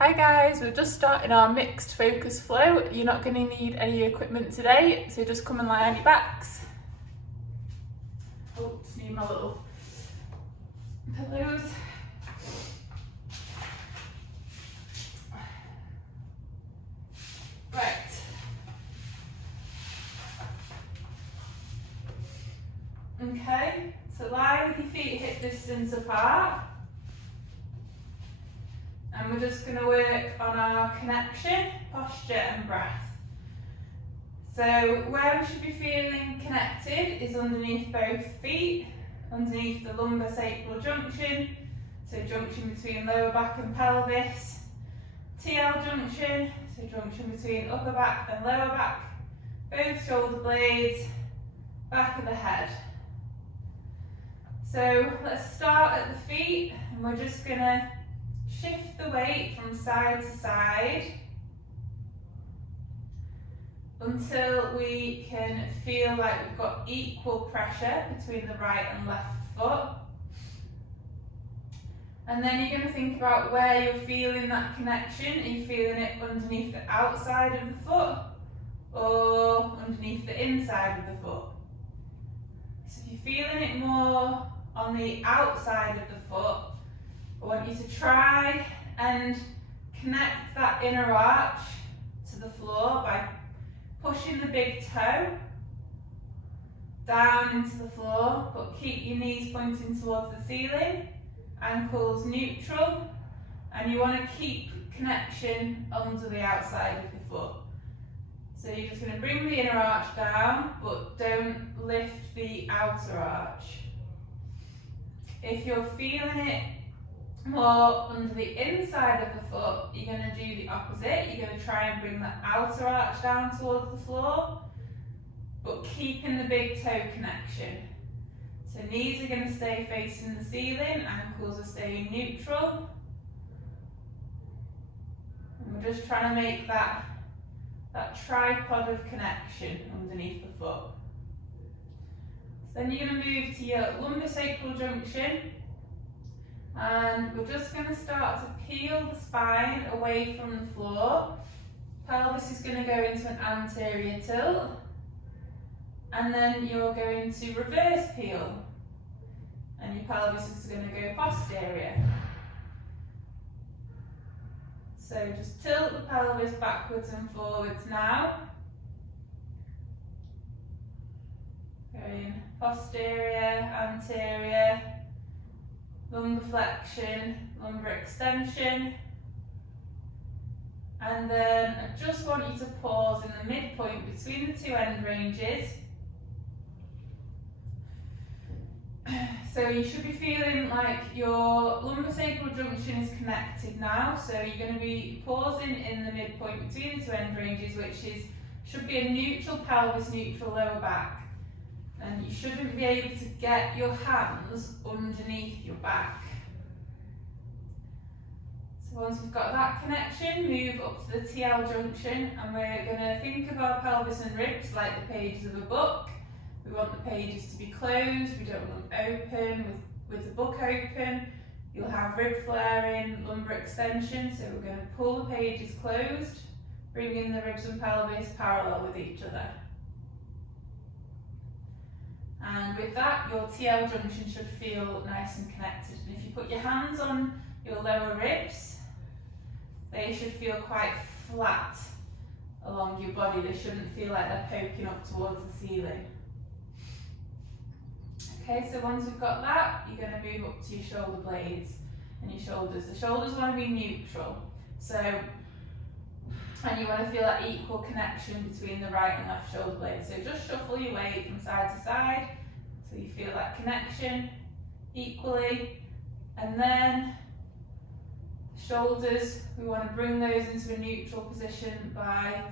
Hi guys, we're just starting our mixed focus flow. You're not going to need any equipment today, so just come and lie on your backs. Oh, just need my little pillows. Right. Okay, so lie with your feet hip distance apart. And we're just going to work on our connection, posture and breath. So where we should be feeling connected is underneath both feet, underneath the lumbar-sacral junction, so junction between lower back and pelvis, TL junction, so junction between upper back and lower back, both shoulder blades, back of the head. So let's start at the feet, and we're just going to shift the weight from side to side until we can feel like we've got equal pressure between the right and left foot. And then you're going to think about where you're feeling that connection. Are you feeling it underneath the outside of the foot or underneath the inside of the foot? So if you're feeling it more on the outside of the foot, I want you to try and connect that inner arch to the floor by pushing the big toe down into the floor, but keep your knees pointing towards the ceiling, ankles neutral, and you want to keep connection onto the outside of the foot. So you're just going to bring the inner arch down, but don't lift the outer arch. If you're feeling it more under the inside of the foot, you're going to do the opposite. You're going to try and bring the outer arch down towards the floor, but keeping the big toe connection. So knees are going to stay facing the ceiling, ankles are staying neutral. And we're just trying to make that tripod of connection underneath the foot. So then you're going to move to your lumbar-sacral junction, and we're just going to start to peel the spine away from the floor. Pelvis is going to go into an anterior tilt, and then you're going to reverse peel, and your pelvis is going to go posterior. So just tilt the pelvis backwards and forwards now. Going posterior, anterior, lumbar flexion, lumbar extension. And then I just want you to pause in the midpoint between the two end ranges. So you should be feeling like your lumbar-sacral junction is connected now. So you're going to be pausing in the midpoint between the two end ranges, which should be a neutral pelvis, neutral lower back. And you shouldn't be able to get your hands underneath your back. So once we've got that connection, move up to the TL junction, and we're going to think of our pelvis and ribs like the pages of a book. We want the pages to be closed, we don't want them open. With the book open, you'll have rib flaring, lumbar extension, so we're going to pull the pages closed, bringing the ribs and pelvis parallel with each other. And with that, your TL junction should feel nice and connected. And if you put your hands on your lower ribs, they should feel quite flat along your body. They shouldn't feel like they're poking up towards the ceiling. Okay, so once we've got that, you're going to move up to your shoulder blades and your shoulders. The shoulders want to be neutral. And you want to feel that equal connection between the right and left shoulder blades. So just shuffle your weight from side to side until you feel that connection equally. And then shoulders, we want to bring those into a neutral position by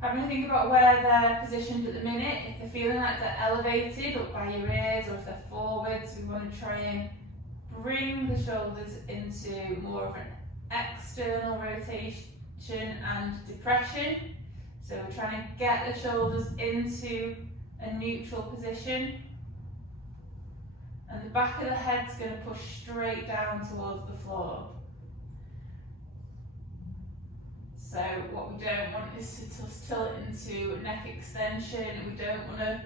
having to think about where they're positioned at the minute. If they're feeling like they're elevated up by your ears, or if they're forwards, we want to try and bring the shoulders into more of an external rotation and depression. So we're trying to get the shoulders into a neutral position, and the back of the head's going to push straight down towards the floor. So what we don't want is to tilt into neck extension. We don't want to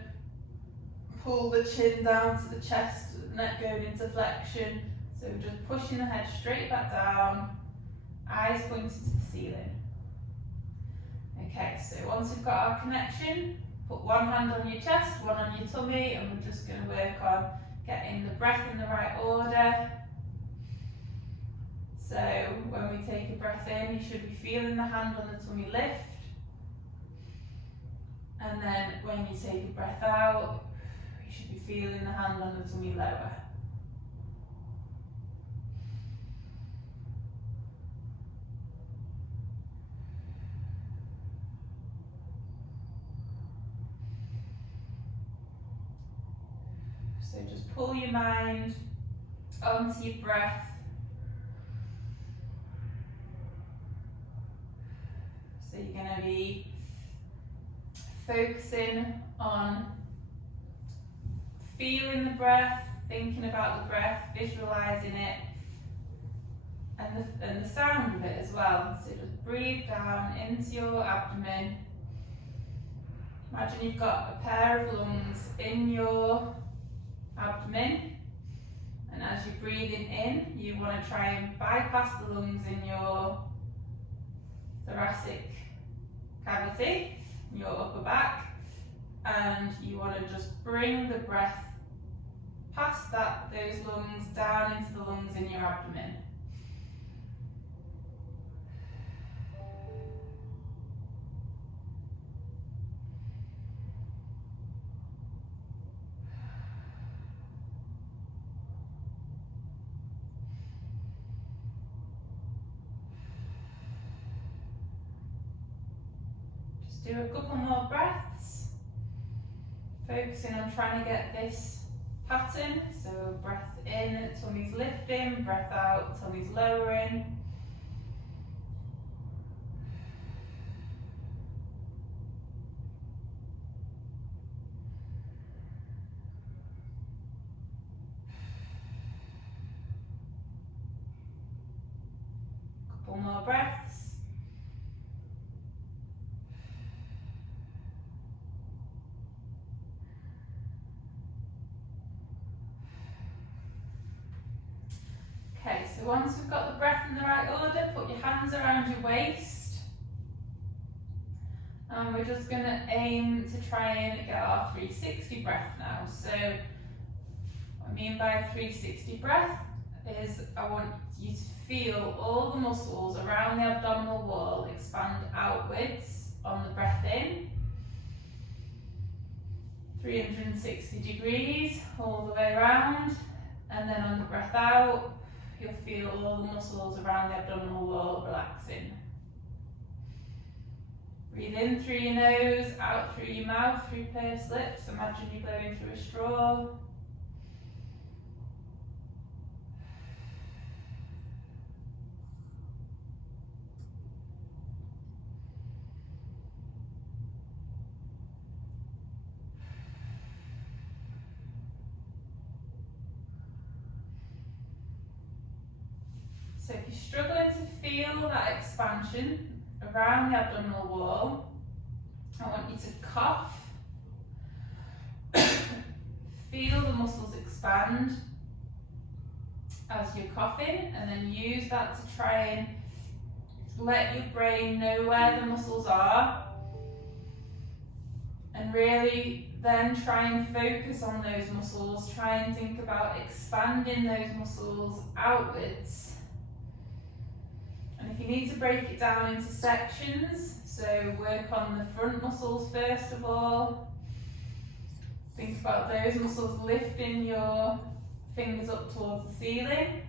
pull the chin down to the chest, neck going into flexion. So we're just pushing the head straight back down, eyes pointing to the ceiling. Okay, so once we've got our connection, put one hand on your chest, one on your tummy, and we're just going to work on getting the breath in the right order. So when we take a breath in, you should be feeling the hand on the tummy lift. And then when you take a breath out, you should be feeling the hand on the tummy lower. So just pull your mind onto your breath. So you're going to be focusing on feeling the breath, thinking about the breath, visualizing it, and the sound of it as well. So just breathe down into your abdomen. Imagine you've got a pair of lungs in your abdomen, and as you're breathing in, you want to try and bypass the lungs in your thoracic cavity, your upper back, and you want to just bring the breath past those lungs down into the lungs in your abdomen. Do a couple more breaths, focusing on trying to get this pattern. So breath in, tummy's lifting, breath out, tummy's lowering. Couple more breaths. Okay, so once we've got the breath in the right order, put your hands around your waist. And we're just going to aim to try and get our 360 breath now. So what I mean by 360 breath is I want you to feel all the muscles around the abdominal wall expand outwards on the breath in. 360 degrees all the way around, and then on the breath out, you'll feel all the muscles around the abdominal wall relaxing. Breathe in through your nose, out through your mouth, through pursed lips. Imagine you're blowing through a straw. So if you're struggling to feel that expansion around the abdominal wall, I want you to cough. Feel the muscles expand as you're coughing, and then use that to try and let your brain know where the muscles are, and really then try and focus on those muscles. Try and think about expanding those muscles outwards. And if you need to break it down into sections, so work on the front muscles first of all. Think about those muscles lifting your fingers up towards the ceiling.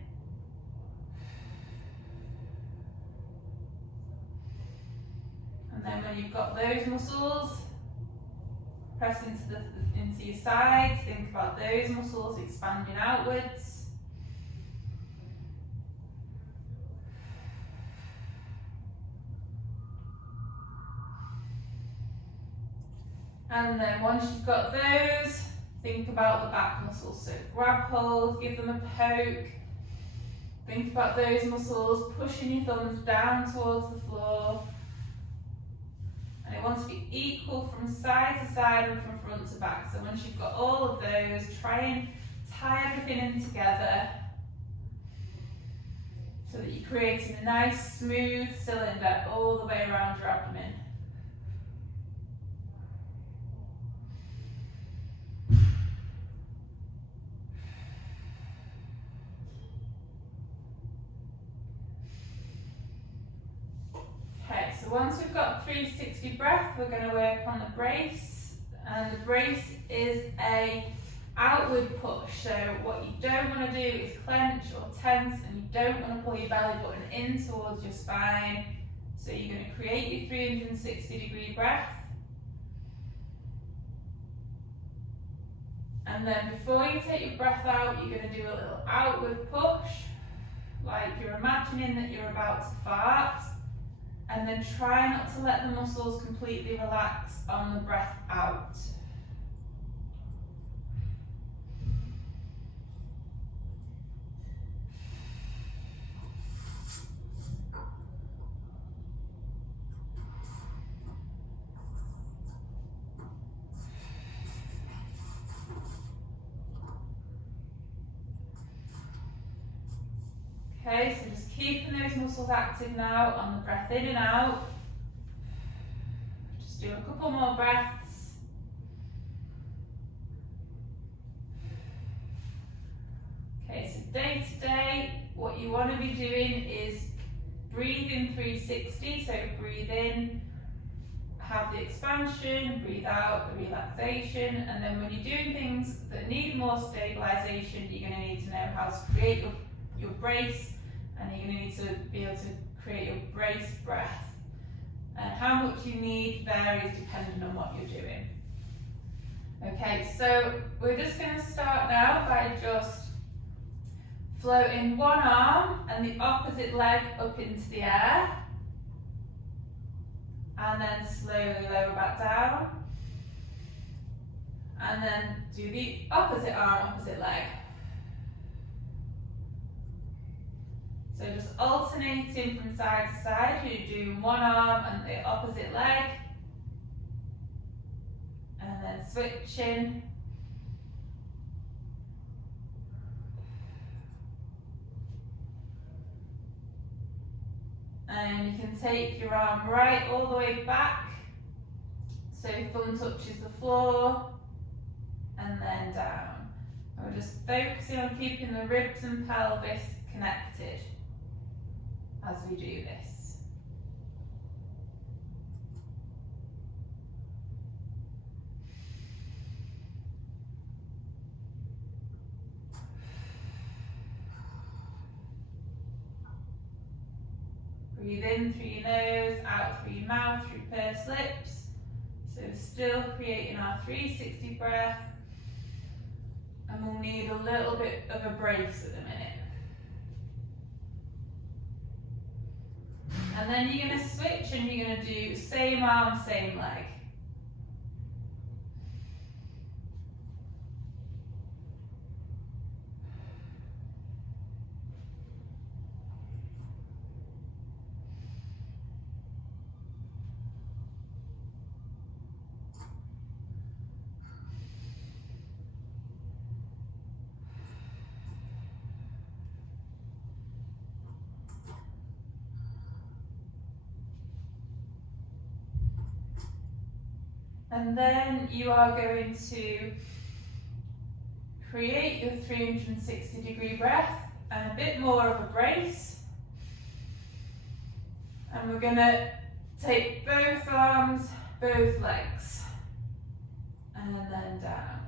And then when you've got those muscles, press into your sides. Think about those muscles expanding outwards. And then once you've got those, think about the back muscles. So grab hold, give them a poke. Think about those muscles, pushing your thumbs down towards the floor, And it wants to be equal from side to side and from front to back. So once you've got all of those, try and tie everything in together so that you're creating a nice smooth cylinder all the way around your abdomen. Okay, so once we've got 360 breath, we're going to work on the brace. And the brace is a outward push. So what you don't want to do is clench or tense, and you don't want to pull your belly button in towards your spine. So you're going to create your 360-degree breath. And then before you take your breath out, you're going to do a little outward push, like you're imagining that you're about to fart. And then try not to let the muscles completely relax on the breath out. Okay, so just keeping those muscles active now on the breath in and out. Just do a couple more breaths. Okay, so day to day, what you want to be doing is breathe in 360, so breathe in, have the expansion, breathe out the relaxation, and then when you're doing things that need more stabilization, you're going to need to know how to create your brace, and you're going to need to be able to create your brace breath. And how much you need varies depending on what you're doing. Okay, so we're just going to start now by just floating one arm and the opposite leg up into the air, and then slowly lower back down, and then do the opposite arm, opposite leg. So just alternating from side to side, you do one arm and the opposite leg, and then switching. And you can take your arm right all the way back, so your thumb touches the floor, and then down. And we're just focusing on keeping the ribs and pelvis connected as we do this. Breathe in through your nose, out through your mouth, through pursed lips. So still creating our 360 breath, and we'll need a little bit of a brace at the minute. And then you're going to switch and you're going to do same arm, same leg. And then you are going to create your 360-degree breath and a bit more of a brace. And we're going to take both arms, both legs, and then down.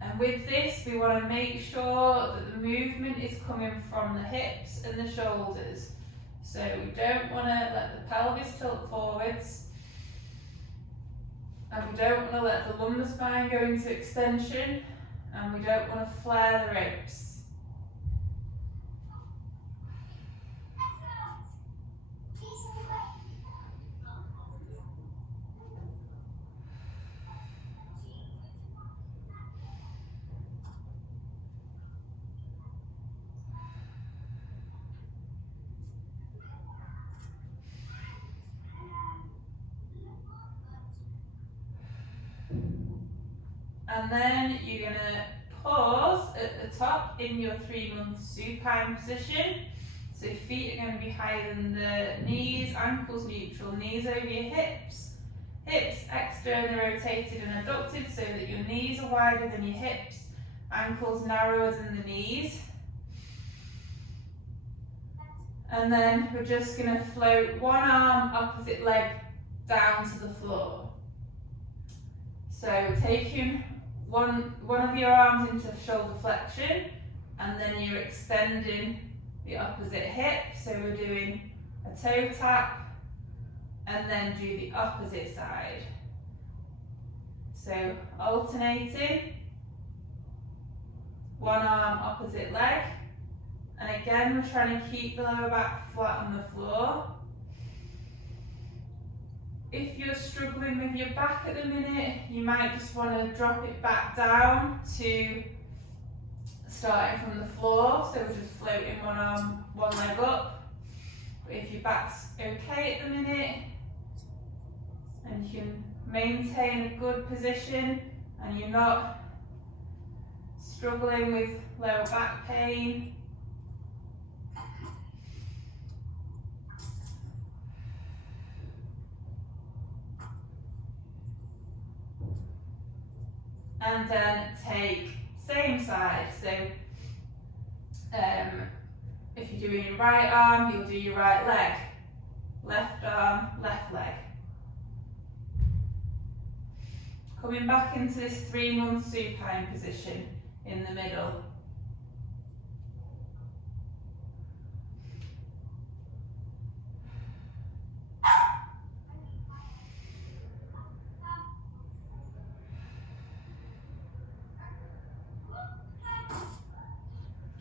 And with this, we want to make sure that the movement is coming from the hips and the shoulders. So we don't want to let the pelvis tilt forwards, and we don't want to let the lumbar spine go into extension, and we don't want to flare the ribs. And then you're going to pause at the top in your 3-month supine position. So feet are going to be higher than the knees, ankles neutral, knees over your hips. Hips externally rotated and abducted so that your knees are wider than your hips, ankles narrower than the knees. And then we're just going to float one arm, opposite leg down to the floor. So taking one of your arms into shoulder flexion, and then you're extending the opposite hip. So we're doing a toe tap, and then do the opposite side. So alternating, one arm, opposite leg. And again, we're trying to keep the lower back flat on the floor. If you're struggling with your back at the minute, you might just want to drop it back down to starting from the floor. So we're just floating one arm, one leg up. But if your back's okay at the minute, and you can maintain a good position, and you're not struggling with lower back pain, and then take same side. So if you're doing your right arm, you'll do your right leg, left arm, left leg. Coming back into this 3-month supine position in the middle.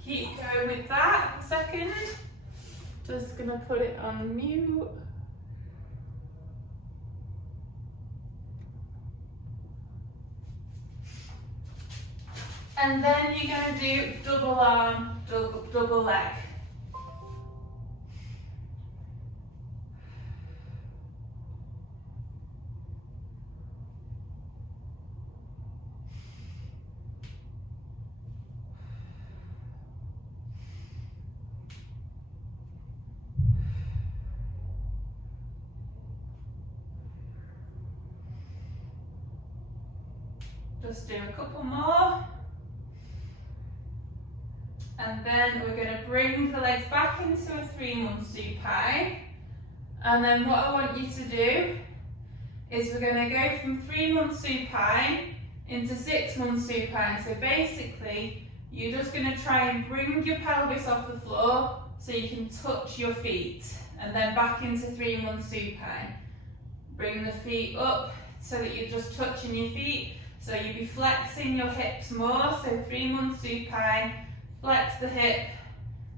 Keep going with that a second. Just gonna put it on mute. And then you're gonna do double arm, double leg. Just do a couple more. And then we're going to bring the legs back into a 3-month supine. And then what I want you to do is we're going to go from 3-month supine into 6-month supine. So basically, you're just going to try and bring your pelvis off the floor so you can touch your feet. And then back into 3-month supine. Bring the feet up so that you're just touching your feet. So you'll be flexing your hips more. So 3-month supine, flex the hip,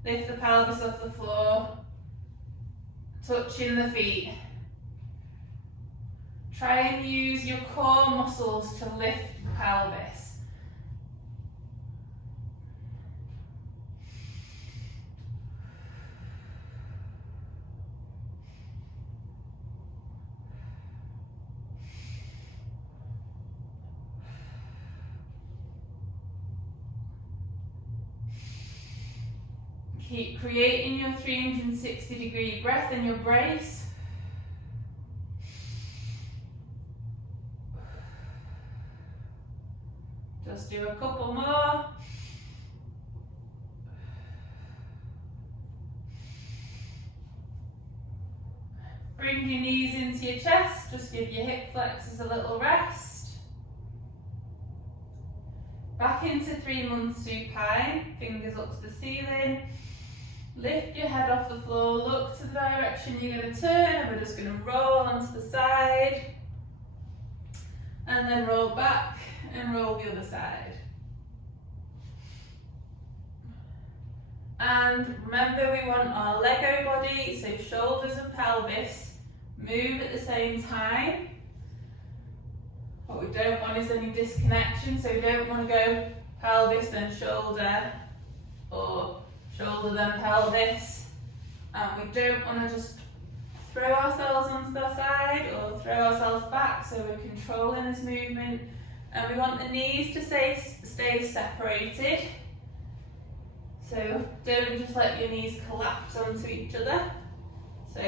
lift the pelvis off the floor, touching the feet. Try and use your core muscles to lift the pelvis. Keep creating your 360-degree breath in your brace. Just do a couple more. Bring your knees into your chest, just give your hip flexors a little rest. Back into 3-month supine, fingers up to the ceiling. Lift your head off the floor, look to the direction you're going to turn, and we're just going to roll onto the side. And then roll back and roll the other side. And remember, we want our Lego body, so shoulders and pelvis move at the same time. What we don't want is any disconnection, so we don't want to go pelvis then shoulder, or shoulder then pelvis. And we don't want to just throw ourselves onto the side or throw ourselves back, so we're controlling this movement And we want the knees to stay separated. So don't just let your knees collapse onto each other. So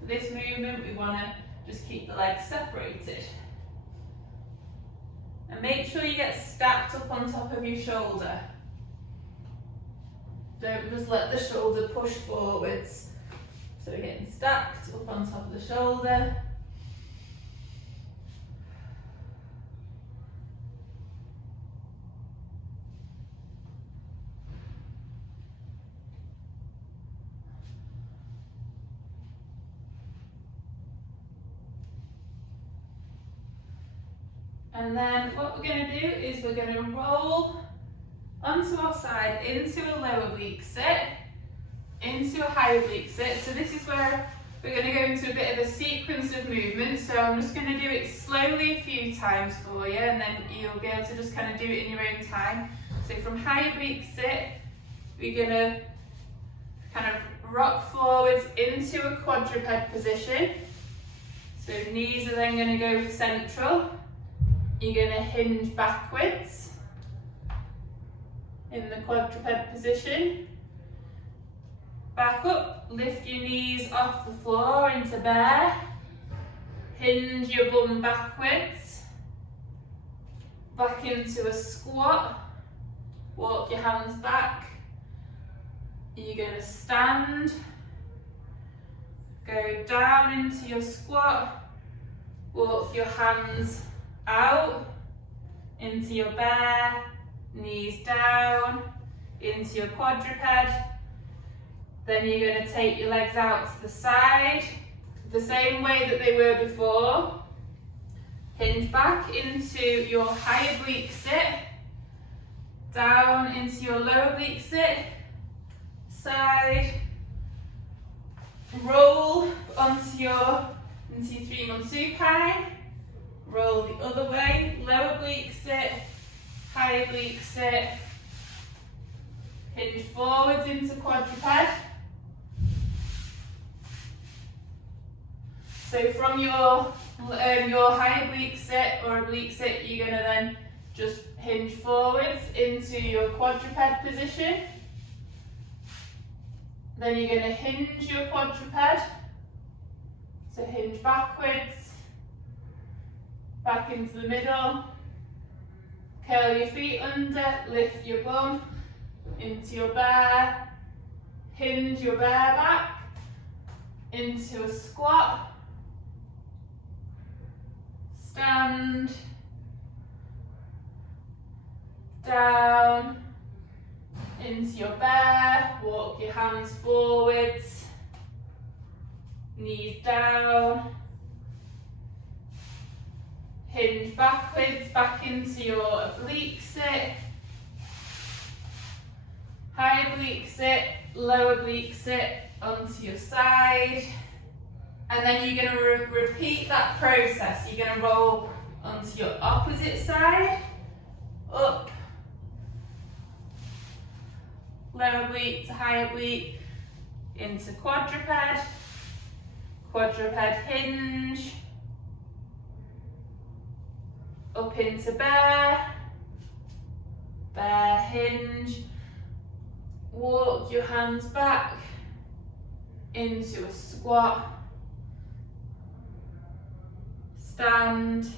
for this movement, we want to just keep the legs separated. And make sure you get stacked up on top of your shoulder. Don't just let the shoulder push forwards. So we're getting stacked up on top of the shoulder. And then what we're going to do is we're going to roll onto our side into a lower oblique sit, into a high oblique sit. So this is where we're going to go into a bit of a sequence of movement. So I'm just going to do it slowly a few times for you, and then you'll be able to just kind of do it in your own time. So from high oblique sit, we're going to kind of rock forwards into a quadruped position. So knees are then going to go central. You're going to hinge backwards in the quadruped position. Back up, lift your knees off the floor into bear. Hinge your bum backwards. Back into a squat. Walk your hands back. You're going to stand. Go down into your squat. Walk your hands out into your bear, knees down, into your quadruped. Then you're going to take your legs out to the side, the same way that they were before. Hinge back into your high oblique sit, down into your low oblique sit, side, roll into your 3-month supine. Roll the other way, low oblique sit, high oblique sit, hinge forwards into quadruped. So from your high oblique sit or oblique sit, you're going to then just hinge forwards into your quadruped position. Then you're going to hinge your quadruped, so hinge backwards, back into the middle, curl your feet under, lift your bum into your bear, hinge your bear back into a squat, stand, down into your bear, walk your hands forwards, knees down, hinge backwards, back into your oblique sit, high oblique sit, low oblique sit onto your side, and then you're going to repeat that process. You're going to roll onto your opposite side, up, low oblique to high oblique, into quadruped, quadruped hinge, up into bear, bear hinge, walk your hands back into a squat, stand,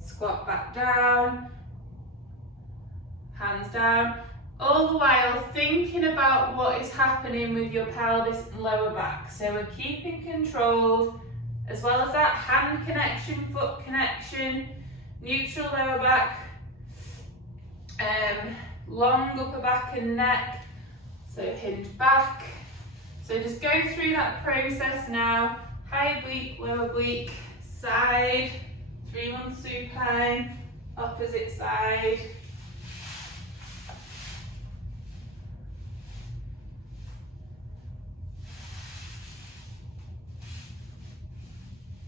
squat back down, hands down, all the while thinking about what is happening with your pelvis and lower back. So we're keeping control, as well as that hand connection, foot connection, neutral lower back, long upper back and neck, so hinge back. So just go through that process now, high oblique, low oblique, side, 3-month supine, opposite side.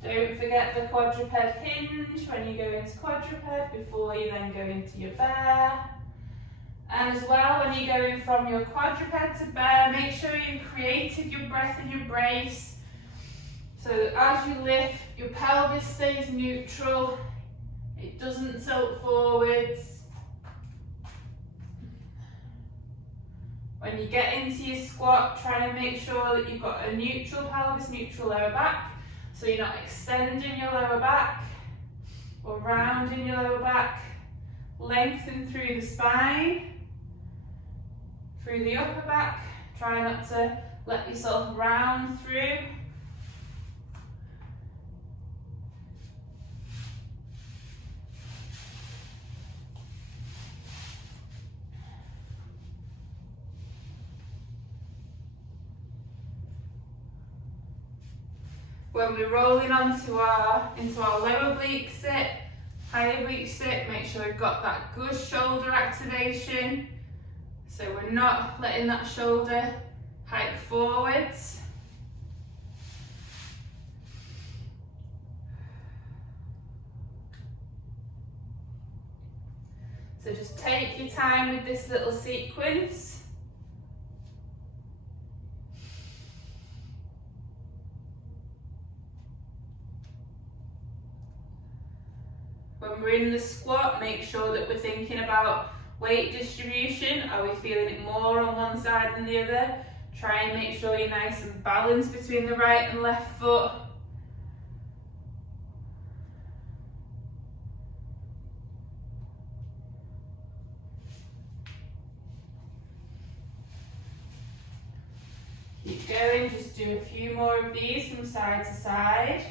Don't forget the quadruped hinge when you go into quadruped before you then go into your bear. And as well, when you're going from your quadruped to bear, make sure you've created your breath and your brace. So that as you lift, your pelvis stays neutral. It doesn't tilt forwards. When you get into your squat, try to make sure that you've got a neutral pelvis, neutral lower back, so you're not extending your lower back or rounding your lower back. Lengthen through the spine, through the upper back. Try not to let yourself round through. When we're rolling into our lower oblique sit, high oblique sit, make sure we've got that good shoulder activation. So we're not letting that shoulder hike forwards. So just take your time with this little sequence. When we're in the squat, make sure that we're thinking about weight distribution. Are we feeling it more on one side than the other? Try and make sure you're nice and balanced between the right and left foot. Keep going, just do a few more of these from side to side.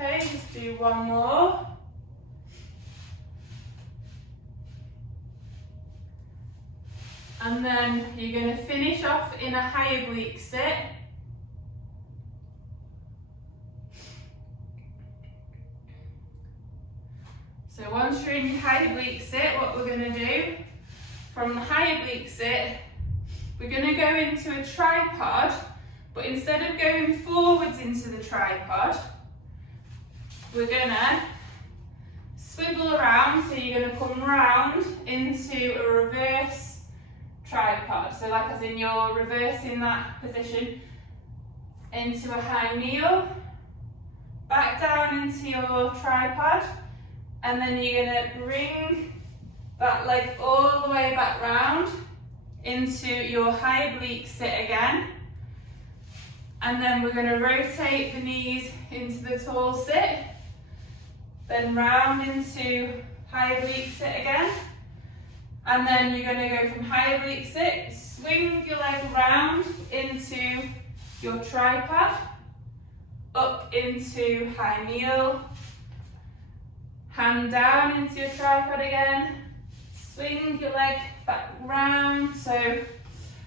Okay, just do one more. And then you're going to finish off in a high oblique sit. So once you're in your high oblique sit, what we're going to do, from the high oblique sit, we're going to go into a tripod, but instead of going forwards into the tripod, we're going to swivel around, so you're going to come round into a reverse tripod. So like as in you're reversing that position into a high kneel, back down into your tripod, and then you're going to bring that leg all the way back round into your high oblique sit again. And then we're going to rotate the knees into the tall sit, then round into high oblique sit again. And then you're going to go from high oblique sit, swing your leg round into your tripod, up into high kneel, hand down into your tripod again, swing your leg back round. So,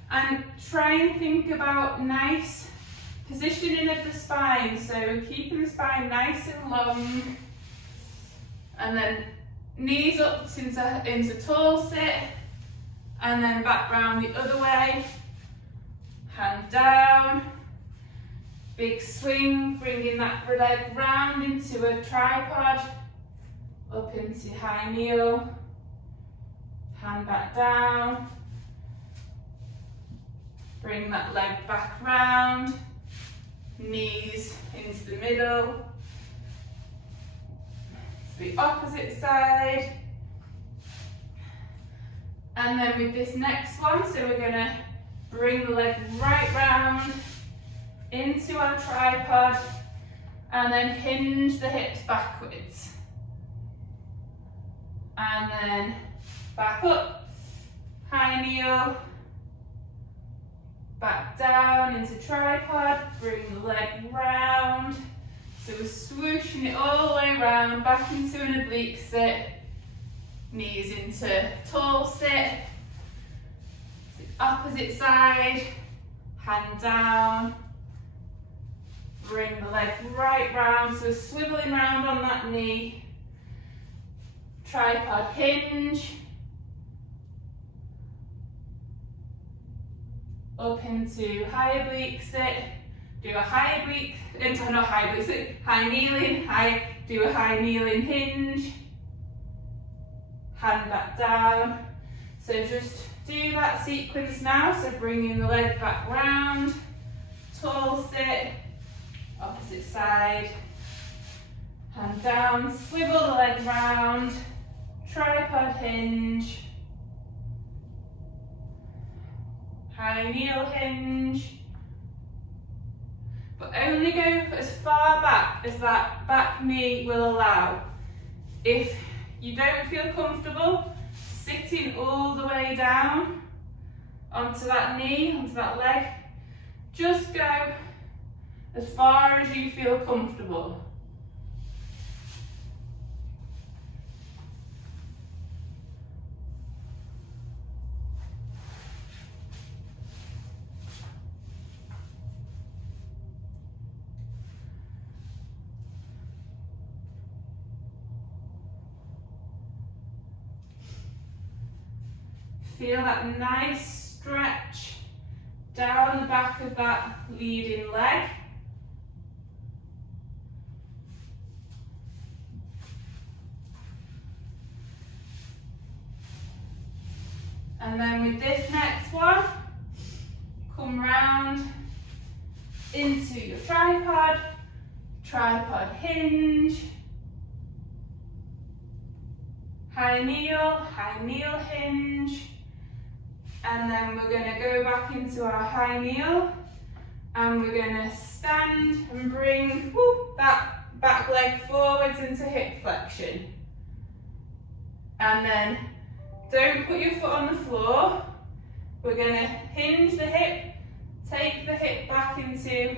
and try and think about nice positioning of the spine. So we're keeping the spine nice and long. And then knees up into tall sit, and then back round the other way, hand down, big swing, bringing that leg round into a tripod, up into high kneel, hand back down, bring that leg back round, knees into the middle, the opposite side. And then with this next one, so we're going to bring the leg right round into our tripod and then hinge the hips backwards. And then back up, high kneel, back down into tripod, bring the leg round. So we're swooshing it all the way around, back into an oblique sit, knees into tall sit, opposite side, hand down, Bring the leg right round, so swiveling round on that knee. Tripod hinge. Up into high oblique sit. Do a high oblique, not high oblique sit, high kneeling, do a high kneeling hinge. Hand back down. So just do that sequence now, so bringing the leg back round, tall sit, opposite side, hand down, swivel the leg round, tripod hinge, high kneel hinge, but only go as far back as that back knee will allow. If you don't feel comfortable sitting all the way down onto that knee, onto that leg, just go as far as you feel comfortable. Feel that nice stretch down the back of that leading leg. And then with this next one, come round into your tripod, tripod hinge, high kneel hinge, and then we're going to go back into our high kneel, and we're going to stand and bring that back leg forwards into hip flexion. And then don't put your foot on the floor. We're going to hinge the hip, take the hip back into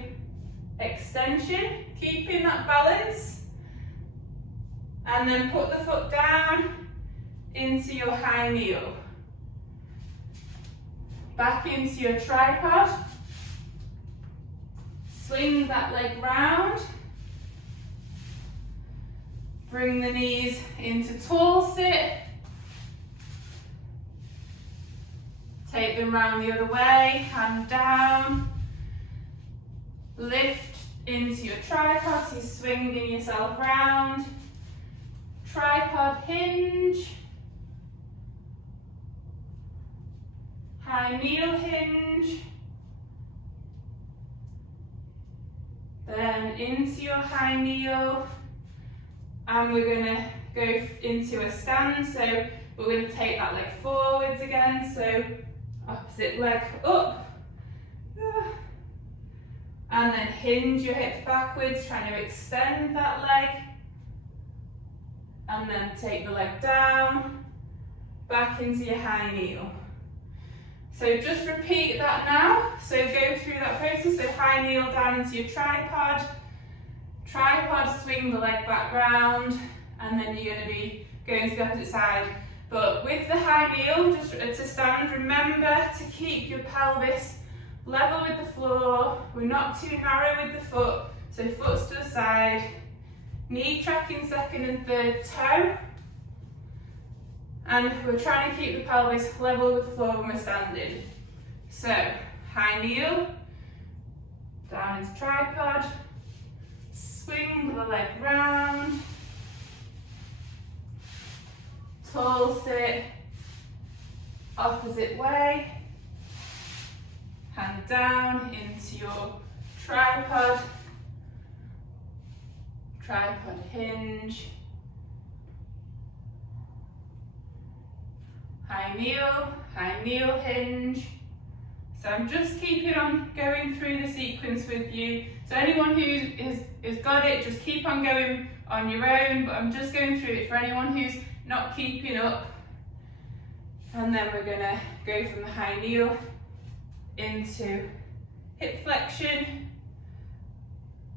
extension, keeping that balance, and then put the foot down into your high kneel. Back into your tripod, swing that leg round, bring the knees into tall sit, take them round the other way, hand down, lift into your tripod, so you're swinging yourself round, tripod hinge, high kneel hinge, then into your high kneel, and we're going to go into a stand, so we're going to take that leg forwards again, so opposite leg up, and then hinge your hips backwards, trying to extend that leg, and then take the leg down, back into your high kneel. So just repeat that now. So go through that process. So high kneel down into your tripod. Tripod, swing the leg back round, and then you're going to be going to the opposite side. But with the high kneel, just to stand, remember to keep your pelvis level with the floor. We're not too narrow with the foot. So foot's to the side. Knee tracking second and third toe. And we're trying to keep the pelvis level with the floor when we're standing. So, high kneel, down into tripod, swing the leg round, tall sit, opposite way, hand down into your tripod, tripod hinge, high kneel hinge. So I'm just keeping on going through the sequence with you. So anyone who has got it, just keep on going on your own, but I'm just going through it for anyone who's not keeping up. And then we're gonna go from the high kneel into hip flexion,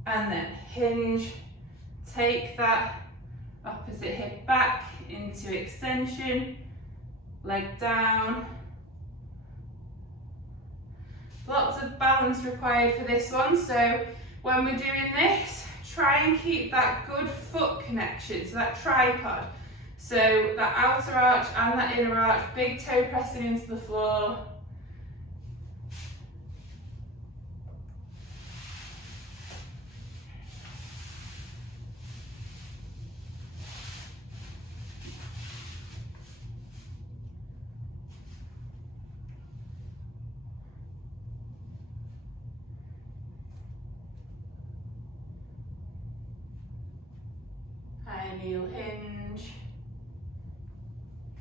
and then hinge, take that opposite hip back into extension, leg down. Lots of balance required for this one, so when we're doing this, try and keep that good foot connection, so that tripod. So that outer arch and that inner arch, big toe pressing into the floor. High kneel hinge.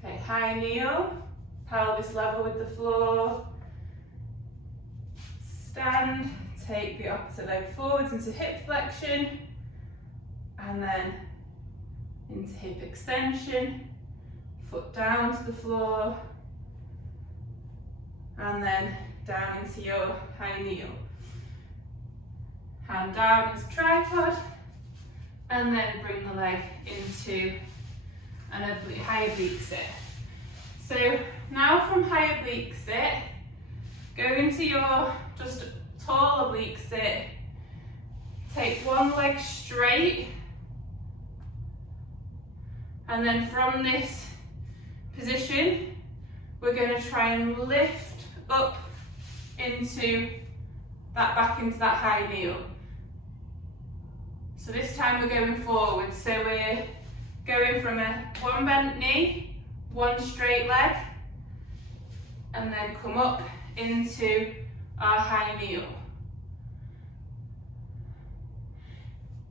Okay, high kneel, pelvis level with the floor. Stand, take the opposite leg forwards into hip flexion, and then into hip extension. Foot down to the floor, and then down into your high kneel. Hand down into tripod, and then bring the leg into an high oblique sit. So now from high oblique sit, go into your just tall oblique sit, take one leg straight, and then from this position, we're going to try and lift up into that, back into that high kneel. So this time we're going forward, so we're going from a one bent knee, one straight leg, and then come up into our high kneel.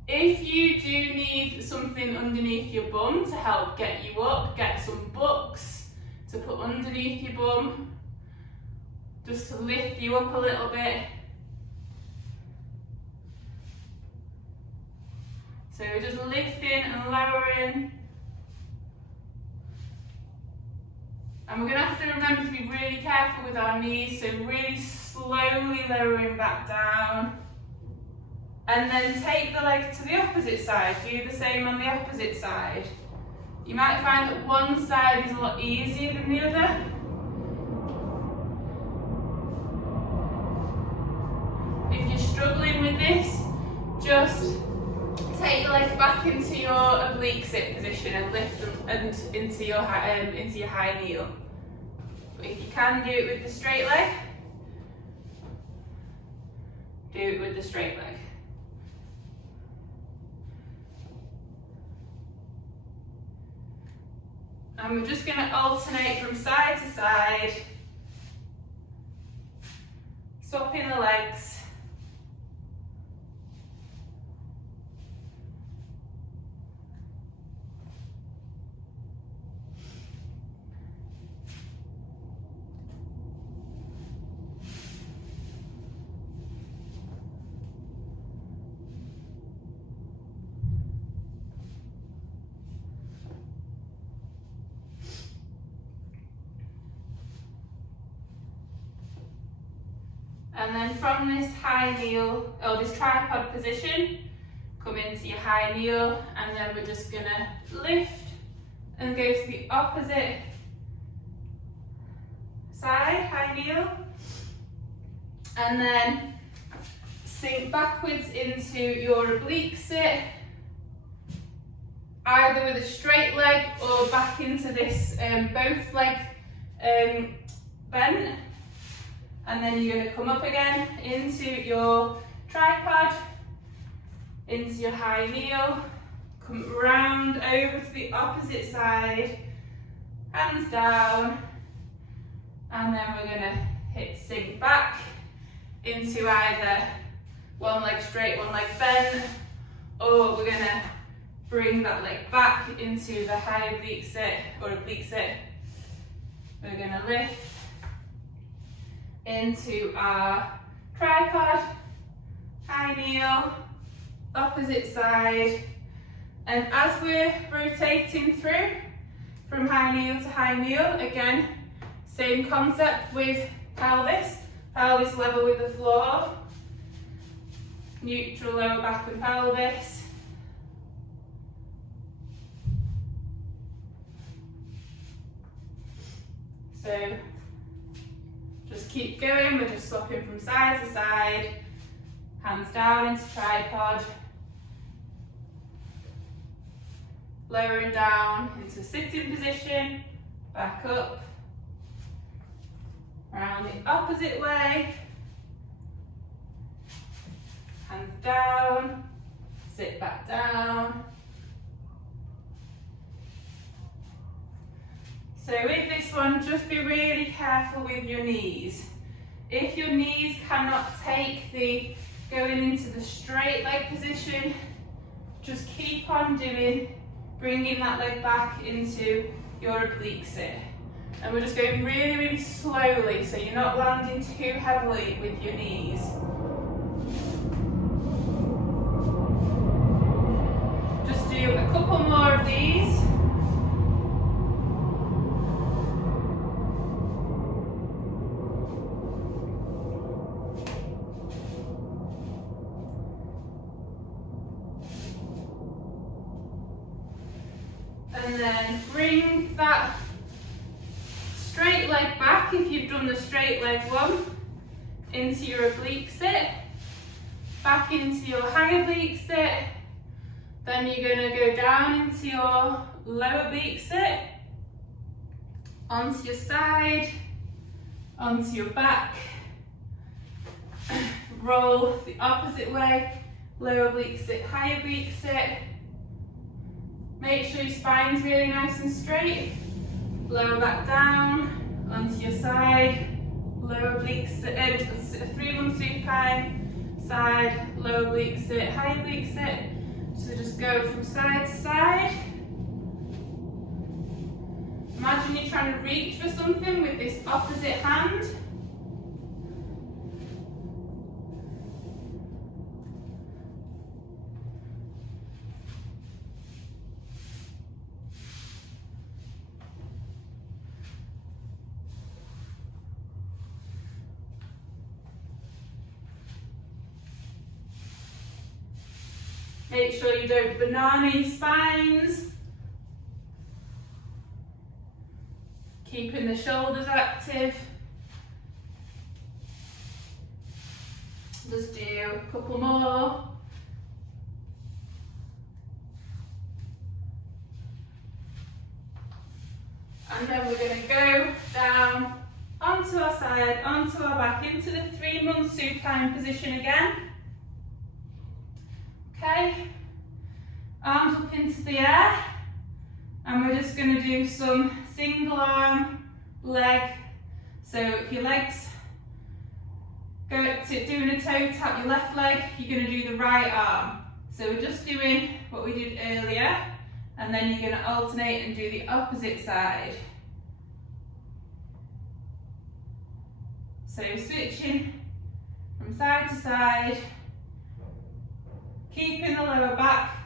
If you do need something underneath your bum to help get you up, get some books to put underneath your bum, just to lift you up a little bit. So we're just lifting and lowering. And we're going to have to remember to be really careful with our knees, so really slowly lowering back down. And then take the leg to the opposite side, do the same on the opposite side. You might find that one side is a lot easier than the other. If you're struggling with this, just take the leg back into your oblique sit position and lift them into your high kneel. But if you can do it with the straight leg, do it with the straight leg. And we're just going to alternate from side to side, swapping the legs. And then from this high kneel, or this tripod position, come into your high kneel, and then we're just going to lift and go to the opposite side, high kneel, and then sink backwards into your oblique sit, either with a straight leg or back into this both leg bent. And then you're going to come up again into your tripod, into your high kneel, come round over to the opposite side, hands down, and then we're going to hit sink back into either one leg straight, one leg bent, or we're going to bring that leg back into the high oblique sit or oblique sit. We're going to lift into our tripod, high kneel, opposite side, and as we're rotating through from high kneel to high kneel, again, same concept with pelvis level with the floor, neutral lower back and pelvis. So just keep going, we're just swapping from side to side, Hands down into tripod. Lowering down into sitting position, back up, around the opposite way, hands down, sit back down. So with this one, just be really careful with your knees. If your knees cannot take the going into the straight leg position, just keep on doing, bringing that leg back into your oblique sit. And we're just going really, really slowly, so you're not landing too heavily with your knees. Just do a couple more of these. And then bring that straight leg back, if you've done the straight leg one, into your oblique sit, back into your high oblique sit. Then you're going to go down into your low oblique sit, onto your side, onto your back, roll the opposite way, low oblique sit, high oblique sit. Make sure your spine's really nice and straight. Lower back down, onto your side, lower oblique sit, 3-1 supine, side, lower oblique sit, high oblique sit. So just go from side to side. Imagine you're trying to reach for something with this opposite hand. Make sure you don't banana your spines. Keeping the shoulders active. Just do a couple more. And then we're going to go down onto our side, onto our back, into the 3-1 supine position again. Okay, arms up into the air, and we're just going to do some single arm leg. So if your legs go to doing a toe tap, your left leg, you're going to do the right arm. So we're just doing what we did earlier, and then you're going to alternate and do the opposite side. So switching from side to side. Keeping the lower back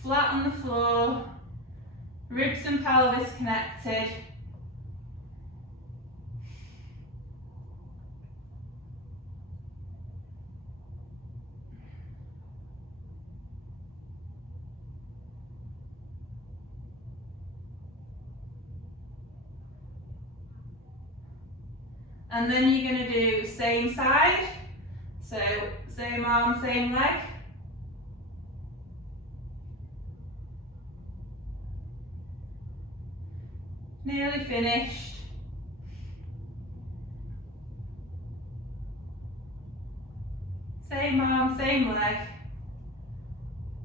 flat on the floor, ribs and pelvis connected. And then you're going to do same side, so same arm, same leg. Nearly finished. Same arm, same leg.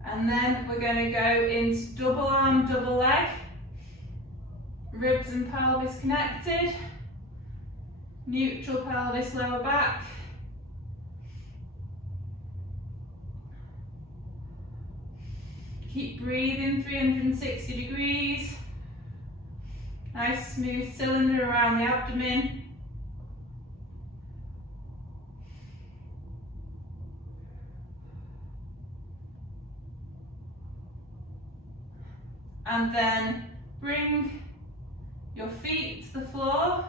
And then we're going to go into double arm, double leg. Ribs and pelvis connected. Neutral pelvis, lower back. Keep breathing 360 degrees. Nice smooth cylinder around the abdomen. And then bring your feet to the floor.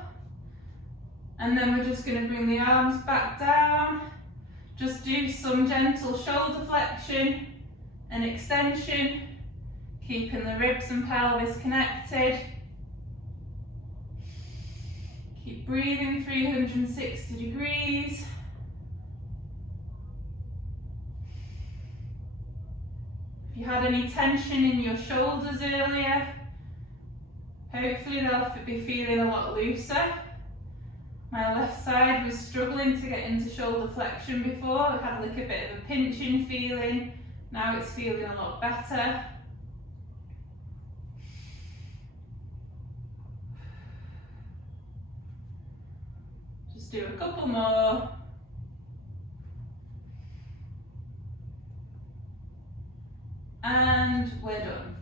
And then we're just going to bring the arms back down. Just do some gentle shoulder flexion and extension, keeping the ribs and pelvis connected. Keep breathing 360 degrees. you had any tension in your shoulders earlier, hopefully they'll be feeling a lot looser. My left side was struggling to get into shoulder flexion before. It had like a bit of a pinching feeling. Now it's feeling a lot better. Just do a couple more. And we're done.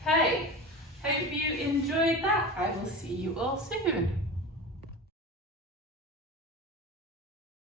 Okay, hope you enjoyed that. I will see you all soon.